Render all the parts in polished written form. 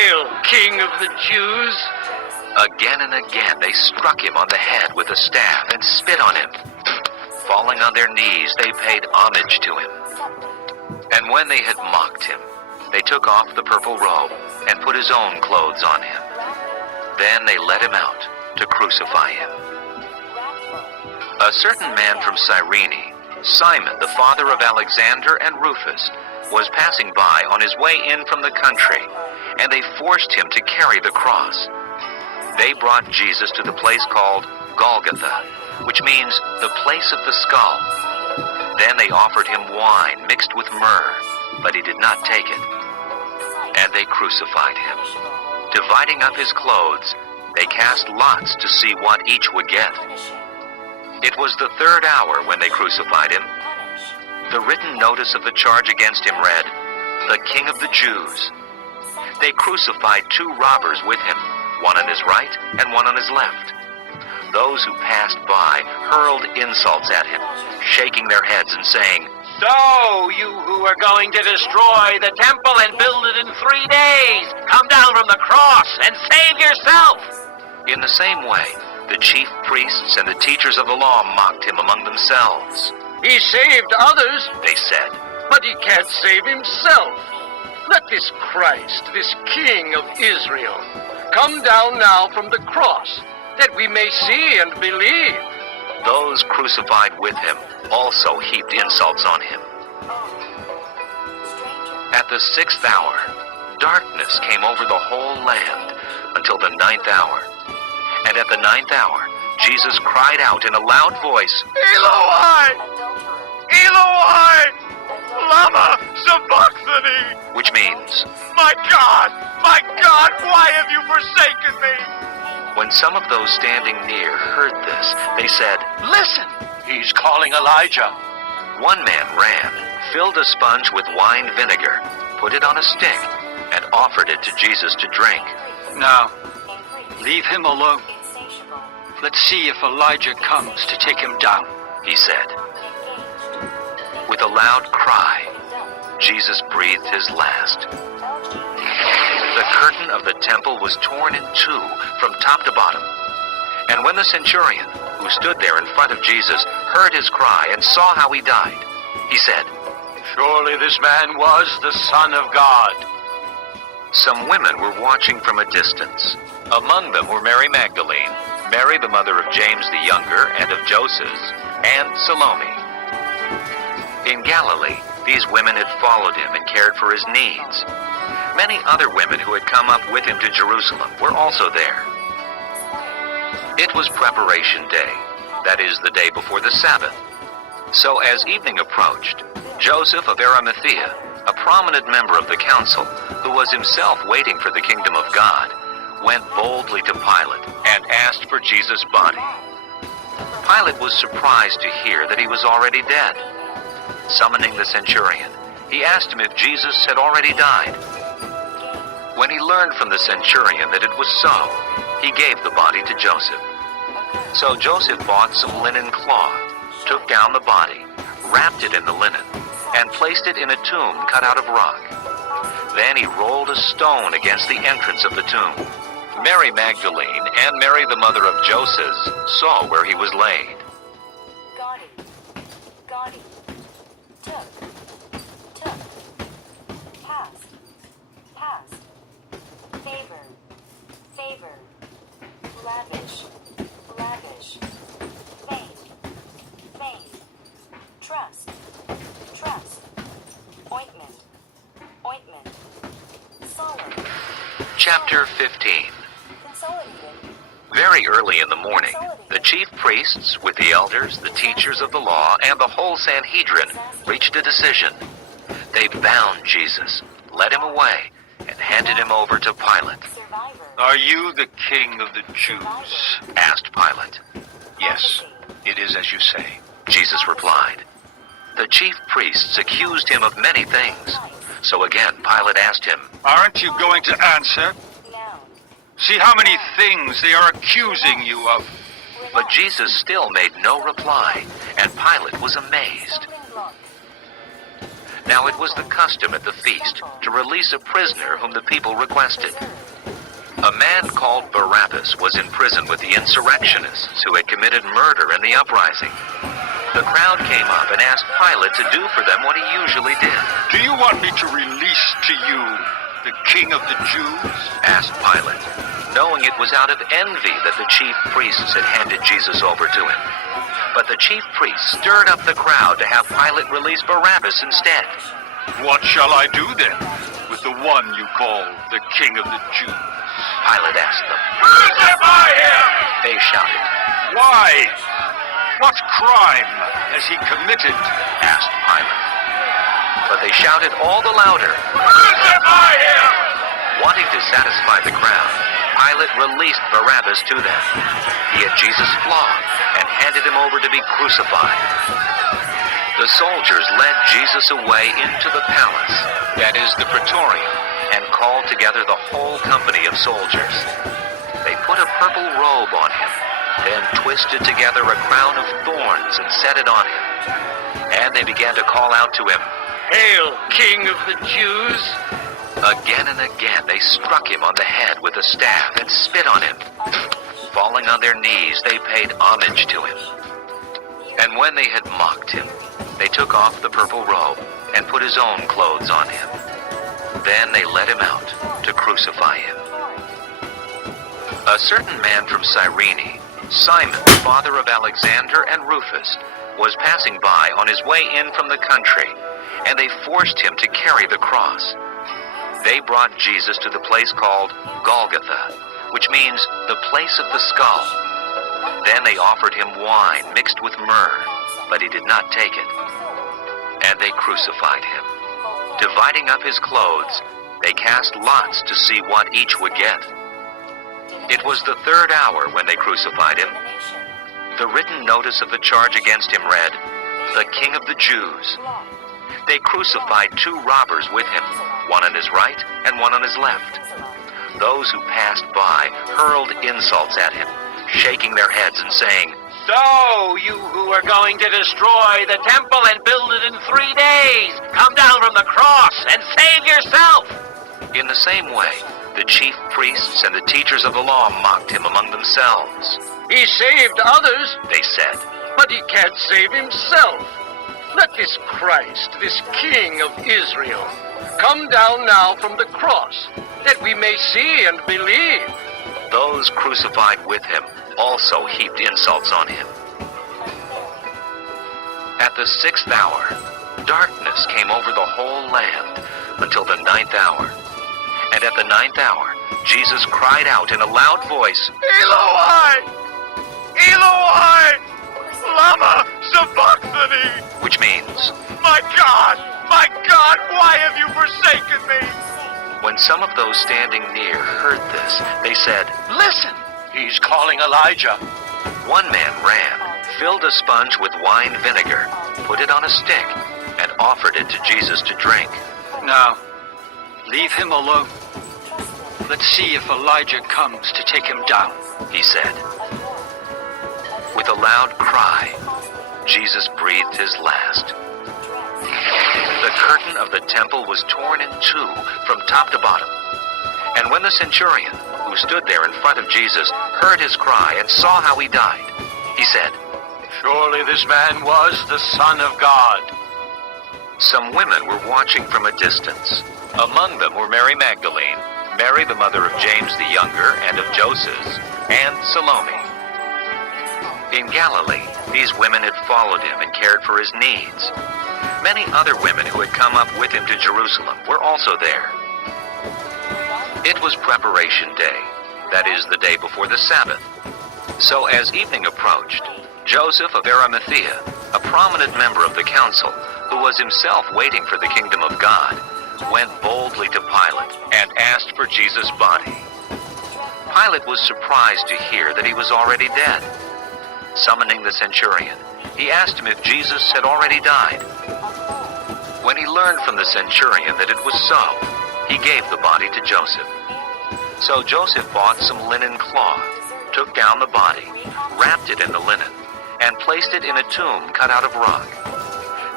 Hail, King of the Jews! Again and again they struck him on the head with a staff and spit on him. Falling on their knees, they paid homage to him. And when they had mocked him, they took off the purple robe and put his own clothes on him. Then they led him out to crucify him. A certain man from Cyrene, Simon, the father of Alexander and Rufus, was passing by on his way in from the country, and they forced him to carry the cross. They brought Jesus to the place called Golgotha, which means the place of the skull. Then they offered him wine mixed with myrrh, but he did not take it. And they crucified him. Dividing up his clothes, they cast lots to see what each would get. It was the third hour when they crucified him. The written notice of the charge against him read, "The King of the Jews." They crucified two robbers with him, one on his right and one on his left. Those who passed by hurled insults at him, shaking their heads and saying, So, you who are going to destroy the temple and build it in 3 days, come down from the cross and save yourself! In the same way, the chief priests and the teachers of the law mocked him among themselves. He saved others, They said, but he can't save himself. Let this Christ, this King of Israel, come down now from the cross, that we may see and believe. Those crucified with him also heaped insults on him. At the 6th hour, darkness came over the whole land until the 9th hour. And at the 9th hour, Jesus cried out in a loud voice, Eloi! Eloi! Lama sabachthani! which means, My God, why have you forsaken me? when some of those standing near heard this, they said, Listen, he's calling Elijah. One man ran, filled a sponge with wine vinegar, put it on a stick, and offered it to Jesus to drink. Now, leave him alone. Let's see if Elijah comes to take him down, He said. With a loud cry, Jesus breathed his last. The curtain of the temple was torn in two from top to bottom. And when the centurion, who stood there in front of Jesus, heard his cry and saw how he died, he said, Surely this man was the Son of God. Some women were watching from a distance. Among them were Mary Magdalene, Mary the mother of James the younger and of Joseph, and Salome. In Galilee, these women had followed him and cared for his needs. Many other women who had come up with him to Jerusalem were also there. It was preparation day, that is, the day before the Sabbath. So as evening approached, Joseph of Arimathea, a prominent member of the council, who was himself waiting for the kingdom of God, went boldly to Pilate and asked for Jesus' body. Pilate was surprised to hear that he was already dead. Summoning the centurion, he asked him if Jesus had already died. When he learned from the centurion that it was so, he gave the body to Joseph. So Joseph bought some linen cloth, took down the body, wrapped it in the linen, and placed it in a tomb cut out of rock. Then he rolled a stone against the entrance of the tomb. Mary Magdalene and Mary the mother of Joseph saw where he was laid. Got it. Took. Passed. Favor. Lavish. Vain. Trust. Ointment. Solid. Chapter 15. Consolidated. Very early in the morning, the chief priests, with the elders, the teachers of the law, and the whole Sanhedrin, reached a decision. They bound Jesus, led him away, and handed him over to Pilate. Are you the King of the Jews? Asked Pilate. Yes, it is as you say. Jesus replied. The chief priests accused him of many things. So again, Pilate asked him, Aren't you going to answer? See how many things they are accusing you of. But Jesus still made no reply, and Pilate was amazed. Now it was the custom at the feast to release a prisoner whom the people requested. A man called Barabbas was in prison with the insurrectionists who had committed murder in the uprising. The crowd came up and asked Pilate to do for them what he usually did. Do you want me to release to you the King of the Jews? Asked Pilate, knowing it was out of envy that the chief priests had handed Jesus over to him. But the chief priests stirred up the crowd to have Pilate release Barabbas instead. What shall I do then with the one you call the King of the Jews? Pilate asked them. Crucify him! They shouted. Why? What crime has he committed? Asked Pilate. But they shouted all the louder. Crucify him! Wanting to satisfy the crowd, Pilate released Barabbas to them. He had Jesus flogged and handed him over to be crucified. The soldiers led Jesus away into the palace, that is the praetorium, and called together the whole company of soldiers. They put a purple robe on him, then twisted together a crown of thorns and set it on him. And they began to call out to him, Hail, King of the Jews! Again and again they struck him on the head with a staff and spit on him. Falling on their knees, they paid homage to him. And when they had mocked him, they took off the purple robe and put his own clothes on him. Then they led him out to crucify him. A certain man from Cyrene, Simon, father of Alexander and Rufus, was passing by on his way in from the country, and they forced him to carry the cross. They brought Jesus to the place called Golgotha, which means the place of the skull. Then they offered him wine mixed with myrrh, but he did not take it. And they crucified him. Dividing up his clothes, they cast lots to see what each would get. It was the third hour when they crucified him. The written notice of the charge against him read, "The King of the Jews." They crucified 2 robbers with him, one on his right and one on his left. Those who passed by hurled insults at him, shaking their heads and saying, So, you who are going to destroy the temple and build it in 3 days, come down from the cross and save yourself! In the same way, the chief priests and the teachers of the law mocked him among themselves. He saved others, They said, but he can't save himself. Let this Christ, this King of Israel, come down now from the cross, that we may see and believe. Those crucified with him also heaped insults on him. At the 6th hour, darkness came over the whole land until the 9th hour. And at the 9th hour, Jesus cried out in a loud voice, Eloi! Eloi! Lama sabachthani! which means, My God, why have you forsaken me? when some of those standing near heard this, they said, Listen, he's calling Elijah. One man ran, filled a sponge with wine vinegar, put it on a stick, and offered it to Jesus to drink. Now, leave him alone. Let's see if Elijah comes to take him down. He said. With a loud cry, Jesus breathed his last. The curtain of the temple was torn in 2 from top to bottom. And when the centurion, who stood there in front of Jesus, heard his cry and saw how he died, he said, Surely this man was the Son of God. Some women were watching from a distance. Among them were Mary Magdalene, Mary the mother of James the Younger and of Joseph, and Salome. In Galilee, these women had followed him and cared for his needs. Many other women who had come up with him to Jerusalem were also there. It was preparation day, that is, the day before the Sabbath. So as evening approached, Joseph of Arimathea, a prominent member of the council, who was himself waiting for the kingdom of God, went boldly to Pilate and asked for Jesus' body. Pilate was surprised to hear that he was already dead. Summoning the centurion, he asked him if Jesus had already died. When he learned from the centurion that it was so, he gave the body to Joseph. So Joseph bought some linen cloth, took down the body, wrapped it in the linen, and placed it in a tomb cut out of rock.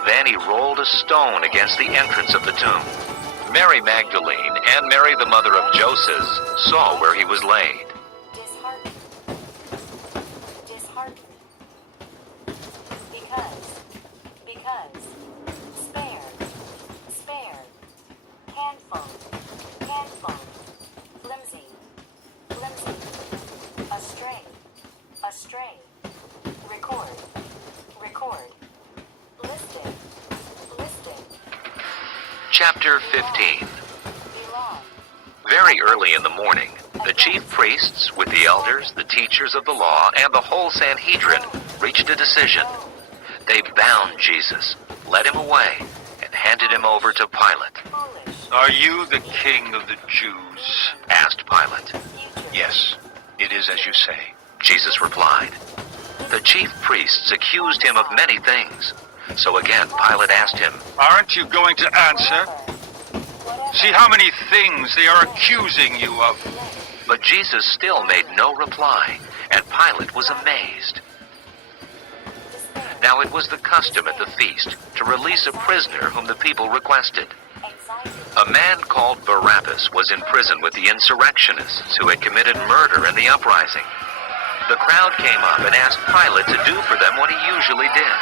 Then he rolled a stone against the entrance of the tomb. Mary Magdalene and Mary the mother of Joseph saw where he was laid. Disheartened. Disheartened. Because. Spare. Spare. Handphone. Handphone. Flimsy. Flimsy. Astray. Astray. Record. Record. Listed. Listed. Chapter 15. Belong. Very early in the morning, the chief priests, with the elders, the teachers of the law, and the whole Sanhedrin, reached a decision. They bound Jesus, led him away, and handed him over to Pilate. Foolish. Are you the king of the Jews? Asked Pilate. Future. Yes, it is as you say. Jesus replied. The chief priests accused him of many things. So again, Pilate asked him, Aren't you going to answer? Whatever. See how many things they are accusing you of. but Jesus still made no reply, and Pilate was amazed. Now it was the custom at the feast to release a prisoner whom the people requested. Anxiety. A man called Barabbas was in prison with the insurrectionists who had committed murder in the uprising. The crowd came up and asked Pilate to do for them what he usually did.